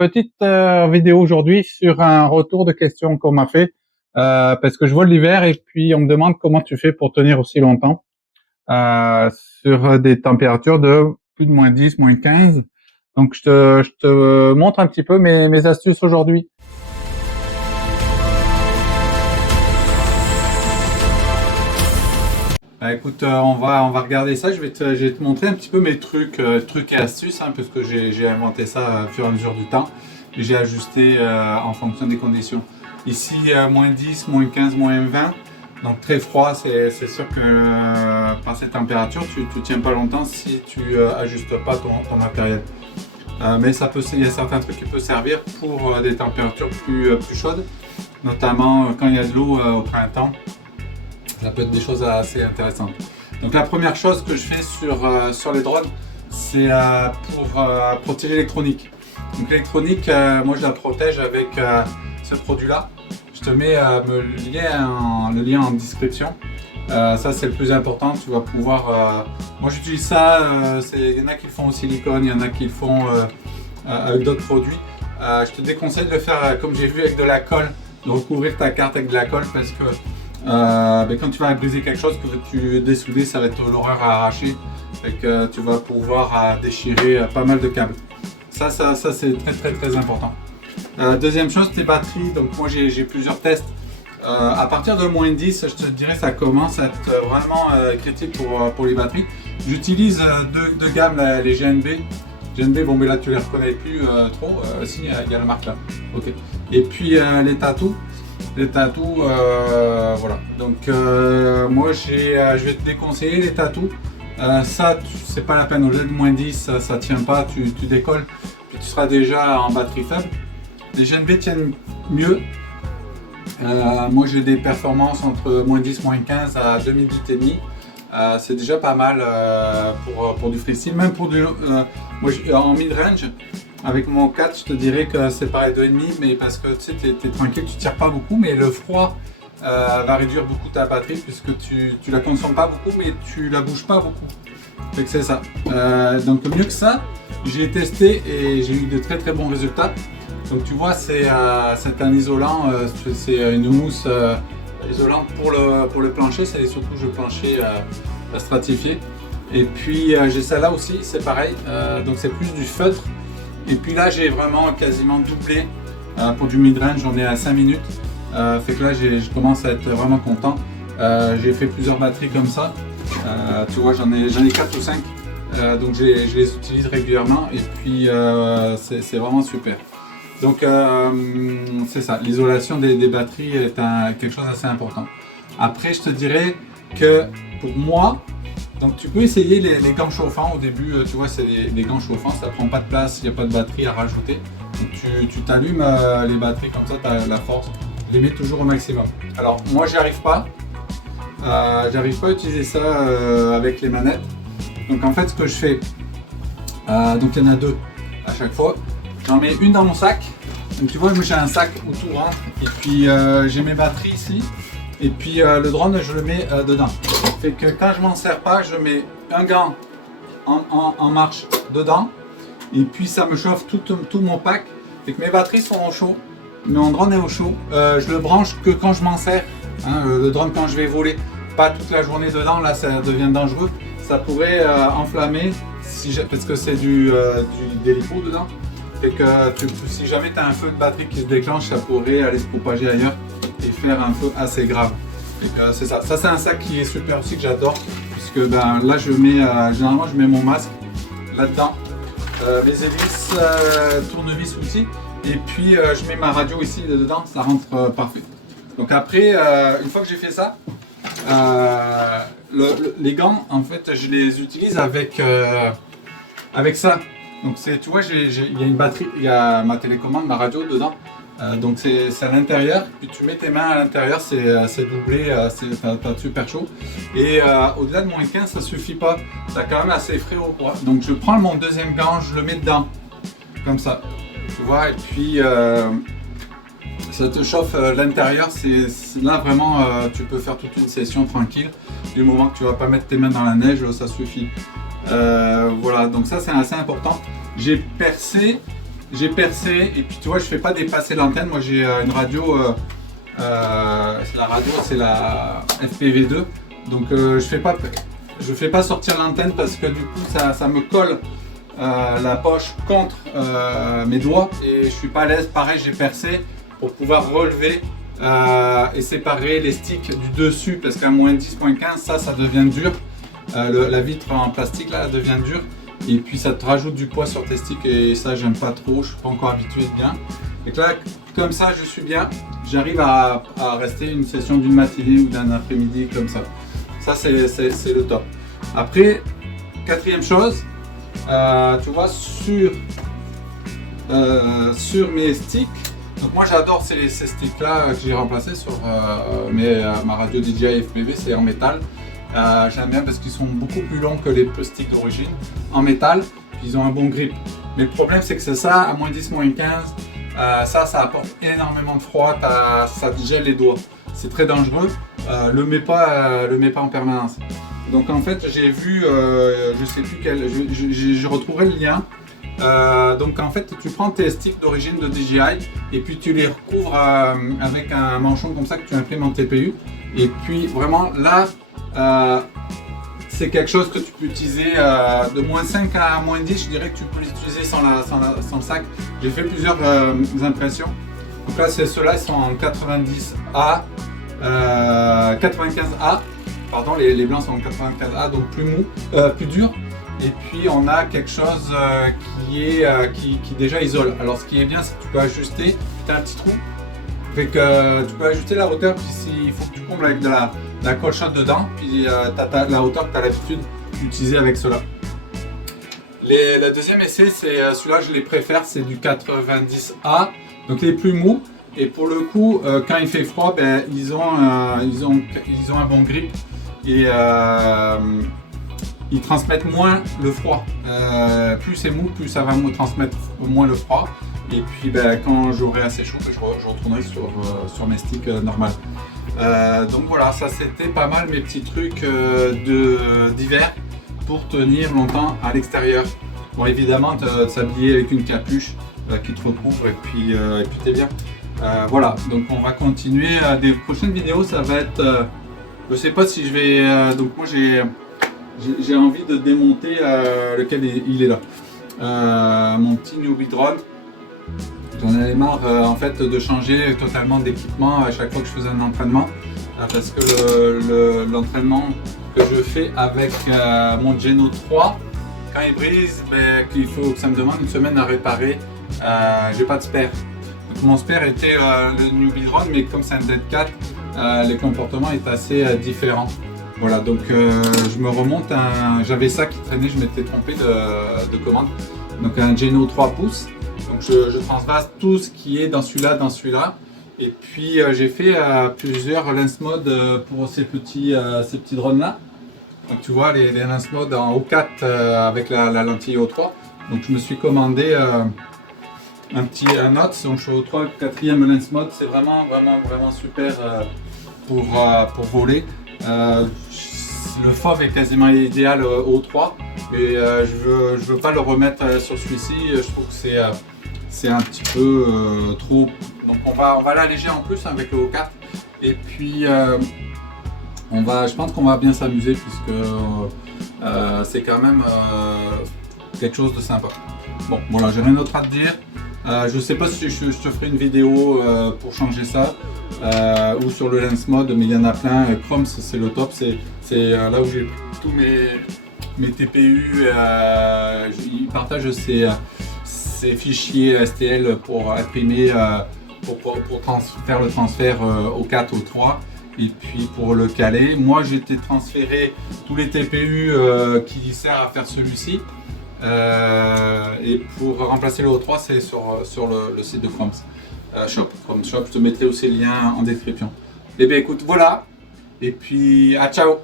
petite vidéo aujourd'hui sur un retour de questions qu'on m'a fait parce que je vole l'hiver et puis on me demande comment tu fais pour tenir aussi longtemps sur des températures de plus de -10, -15. Donc je te montre un petit peu mes astuces aujourd'hui. Écoute, on va regarder ça. Je vais te montrer un petit peu mes trucs et astuces, hein, parce que j'ai inventé ça au fur et à mesure du temps. Et j'ai ajusté en fonction des conditions. Ici, -10, -15, -20. Donc très froid, c'est sûr que par cette température, tu tiens pas longtemps si tu ajustes pas ton matériel. Mais il y a certains trucs qui peuvent servir pour des températures plus chaudes, notamment quand il y a de l'eau au printemps. Ça peut être des choses assez intéressantes. Donc la première chose que je fais sur les drones, c'est pour protéger l'électronique. Donc l'électronique, moi je la protège avec ce produit-là. Je te mets le lien en description. Ça c'est le plus important, tu vas pouvoir... moi j'utilise ça, il y en a qui le font au silicone, il y en a qui le font avec d'autres produits. Je te déconseille de le faire comme j'ai vu avec de la colle, de recouvrir ta carte avec de la colle parce que quand tu vas briser quelque chose, que tu dessouder, ça va être l'horreur à arracher et que tu vas pouvoir déchirer pas mal de câbles. Ça c'est très important. Deuxième chose, tes batteries. Donc moi j'ai plusieurs tests. À partir de -10, je te dirais ça commence à être vraiment critique pour les batteries. J'utilise deux gammes, les GNB. GNB, bon mais là tu les reconnais plus trop. Si, il y a la marque là. Ok. Et puis les Tatous. Les Tatous, voilà. Donc moi je vais te déconseiller les Tatous. Ça, c'est pas la peine. Au lieu de -10, ça tient pas. Tu décolles, puis tu seras déjà en batterie faible. Les GNB tiennent mieux. Moi j'ai des performances entre -10, -15 à 2 minutes et demie. C'est déjà pas mal pour du freestyle, même pour du moi en mid-range. Avec mon 4, je te dirais que c'est pareil 2,5, mais parce que tu sais, t'es tranquille, tu tires pas beaucoup, mais le froid va réduire beaucoup ta batterie puisque tu la consommes pas beaucoup, mais tu la bouges pas beaucoup. Fait que c'est ça. Donc mieux que ça, j'ai testé et j'ai eu de très bons résultats. Donc tu vois, c'est un isolant, c'est une mousse isolante pour le plancher, c'est surtout le plancher stratifié. Et puis j'ai celle-là aussi, c'est pareil, donc c'est plus du feutre. Et puis là j'ai vraiment quasiment doublé pour du mid-range, on est à 5 minutes. Fait que là je commence à être vraiment content. J'ai fait plusieurs batteries comme ça. Tu vois, j'en ai 4 ou 5. Donc je les utilise régulièrement et puis c'est vraiment super. Donc c'est ça, l'isolation des batteries est quelque chose d'assez important. Après je te dirais que pour moi, donc tu peux essayer les gants chauffants au début, tu vois c'est des gants chauffants, ça prend pas de place, il n'y a pas de batterie à rajouter. Donc tu t'allumes les batteries comme ça, tu as la force, je les mets toujours au maximum. Alors moi j'arrive pas à utiliser ça avec les manettes. Donc en fait ce que je fais, donc il y en a deux à chaque fois. J'en mets une dans mon sac, donc tu vois moi j'ai un sac où tout rentre et puis j'ai mes batteries ici et puis le drone je le mets dedans. Fait que quand je m'en sers pas, je mets un gant en marche dedans et puis ça me chauffe tout mon pack. Fait que mes batteries sont au chaud, mon drone est au chaud. Je le branche que quand je m'en sers, hein, le drone quand je vais voler, pas toute la journée dedans, là ça devient dangereux. Ça pourrait enflammer parce que c'est des lipots dedans. Fait que si jamais tu as un feu de batterie qui se déclenche, ça pourrait aller se propager ailleurs et faire un feu assez grave. C'est ça. Ça c'est un sac qui est super aussi que j'adore puisque là je mets généralement je mets mon masque là-dedans, mes hélices, tournevis aussi et puis je mets ma radio ici dedans, ça rentre parfait. Donc après une fois que j'ai fait ça, les gants en fait je les utilise avec ça. Donc tu vois il y a une batterie, il y a ma télécommande, ma radio dedans. Donc c'est à l'intérieur, puis tu mets tes mains à l'intérieur, c'est doublé, t'as super chaud. Et au-delà de -15, ça suffit pas, t'as quand même assez frais au bras. Donc je prends mon deuxième gant, je le mets dedans, comme ça, tu vois, et puis ça te chauffe l'intérieur, là vraiment tu peux faire toute une session tranquille. Du moment que tu vas pas mettre tes mains dans la neige, ça suffit. Voilà, donc ça c'est assez important. J'ai percé j'ai percé et puis tu vois, je fais pas dépasser l'antenne. Moi j'ai une radio, c'est la FPV2, donc je fais pas sortir l'antenne parce que du coup ça me colle la poche contre mes doigts et je suis pas à l'aise. Pareil, j'ai percé pour pouvoir relever et séparer les sticks du dessus parce qu'à moins 10.15 ça devient dur. La vitre en plastique là devient dure et puis ça te rajoute du poids sur tes sticks et ça j'aime pas trop, je suis pas encore habitué bien. Et là comme ça je suis bien, j'arrive à rester une session d'une matinée ou d'un après-midi comme ça. Ça c'est le top. Après, quatrième chose, tu vois sur mes sticks, donc moi j'adore ces sticks là que j'ai remplacés sur ma radio DJI FPV, c'est en métal. J'aime bien parce qu'ils sont beaucoup plus longs que les sticks d'origine en métal, puis ils ont un bon grip. Mais le problème c'est que c'est ça, à moins 10, moins 15, ça apporte énormément de froid, ça te gèle les doigts. C'est très dangereux, le mets pas en permanence. Donc en fait j'ai vu, je sais plus quel, je retrouverai le lien. Donc en fait tu prends tes sticks d'origine de DJI et puis tu les recouvres avec un manchon comme ça que tu imprimes en TPU. Et puis vraiment là, c'est quelque chose que tu peux utiliser de moins 5 à moins 10, je dirais que tu peux l'utiliser sans le sac. J'ai fait plusieurs impressions. Donc là ceux-là ils sont en 90A, 95A, pardon, les blancs sont en 95A, donc plus mou, plus dur. Et puis on a quelque chose qui déjà isole. Alors ce qui est bien, c'est que tu peux ajuster, tu as un petit trou, fait que tu peux ajuster la hauteur, puis il faut que tu combles avec de la colle chaude dedans, puis la hauteur que tu as l'habitude d'utiliser avec cela. Le deuxième essai, c'est celui-là, je les préfère, c'est du 90A, donc les plus mous. Et pour le coup, quand il fait froid, ben, ils ont un bon grip et ils transmettent moins le froid. Plus c'est mou, plus ça va me transmettre moins le froid. Et puis ben, quand j'aurai assez chaud, je retournerai sur mes sticks normales. Donc voilà, ça c'était pas mal mes petits trucs d'hiver pour tenir longtemps à l'extérieur. Bon, évidemment, s'habiller avec une capuche qui te recouvre et puis t'es bien. Voilà, donc on va continuer. Des prochaines vidéos, ça va être, je sais pas si je vais, donc moi j'ai envie de démonter lequel il est là, mon petit Newbie Drone. J'en avais marre en fait de changer totalement d'équipement à chaque fois que je faisais un entraînement, parce que l'entraînement que je fais avec mon Geno 3, quand il brise, ben, qu'il faut que ça me demande une semaine à réparer, j'ai pas de spare. Donc, mon spare était le Newbie Drone, mais comme c'est un Dead Cat, les comportements étaient assez différents. Voilà, donc je me remonte j'avais ça qui traînait, je m'étais trompé de commande. Donc un Geno 3 pouces. Donc je transvase tout ce qui est dans celui-là, Et puis j'ai fait plusieurs lens mode pour ces petits drones là. Donc tu vois les lens mode en O4 avec la lentille O3. Donc je me suis commandé un autre, donc je suis au 3 4e lens mode. C'est vraiment super pour voler. Le FOV est quasiment idéal au 3 et je veux pas le remettre sur celui-ci. Je trouve que c'est un petit peu trop. Donc on va l'alléger en plus avec le O4 et puis je pense qu'on va bien s'amuser puisque c'est quand même quelque chose de sympa. Bon, voilà, j'ai rien d'autre à te dire. Je sais pas si je te ferai une vidéo pour changer ça ou sur le lens mode, mais il y en a plein. Chrome c'est le top, c'est là où j'ai tous mes TPU. Ils partagent ces fichiers STL pour imprimer, pour faire le transfert au 4, au 3 et puis pour le caler. Moi j'ai été transféré tous les TPU qui servent à faire celui-ci. Et pour remplacer le O3, c'est sur le site de Chrome Shop. Chrome Shop, je te mettrai aussi le lien en description. Et bien écoute, voilà. Et puis, ciao!